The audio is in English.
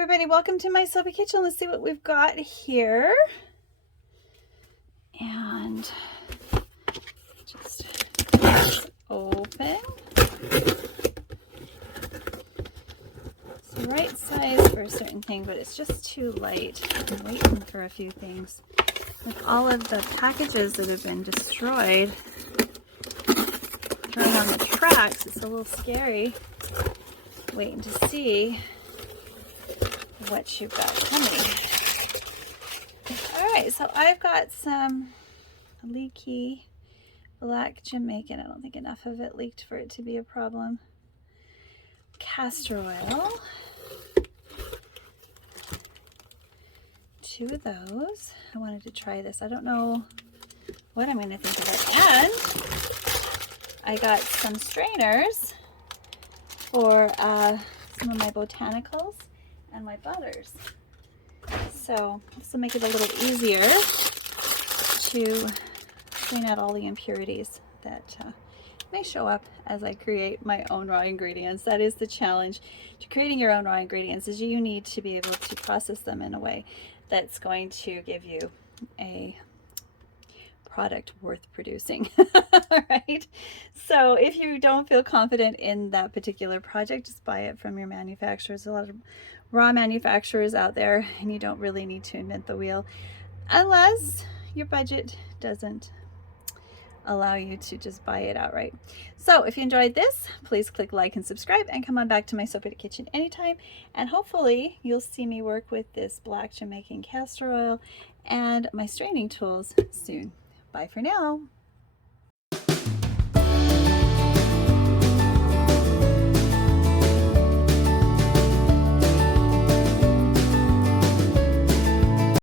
everybody, welcome to my soapy kitchen. Let's see what we've got here. And just open. It's the right size for a certain thing, but it's just too light. I'm waiting for a few things. With all of the packages that have been destroyed, thrown on the tracks, it's a little scary waiting to see what you've got coming. All right, so I've got some leaky black Jamaican. I don't think enough of it leaked for it to be a problem. Castor oil. 2 of those. I wanted to try this. I don't know what I'm going to think of it. And I got some strainers for some of my botanicals and my butters. So this will make it a little easier to clean out all the impurities that may show up as I create my own raw ingredients. That is the challenge to creating your own raw ingredients, is you need to be able to process them in a way that's going to give you a product worth producing. Right? So if you don't feel confident in that particular project, just buy it from your manufacturers. A lot of raw manufacturers out there, and you don't really need to invent the wheel unless your budget doesn't allow you to just buy it outright. So if you enjoyed this, please click like and subscribe, and come on back to my Soapy Kitchen anytime, and hopefully you'll see me work with this black Jamaican castor oil and my straining tools soon. Bye for now.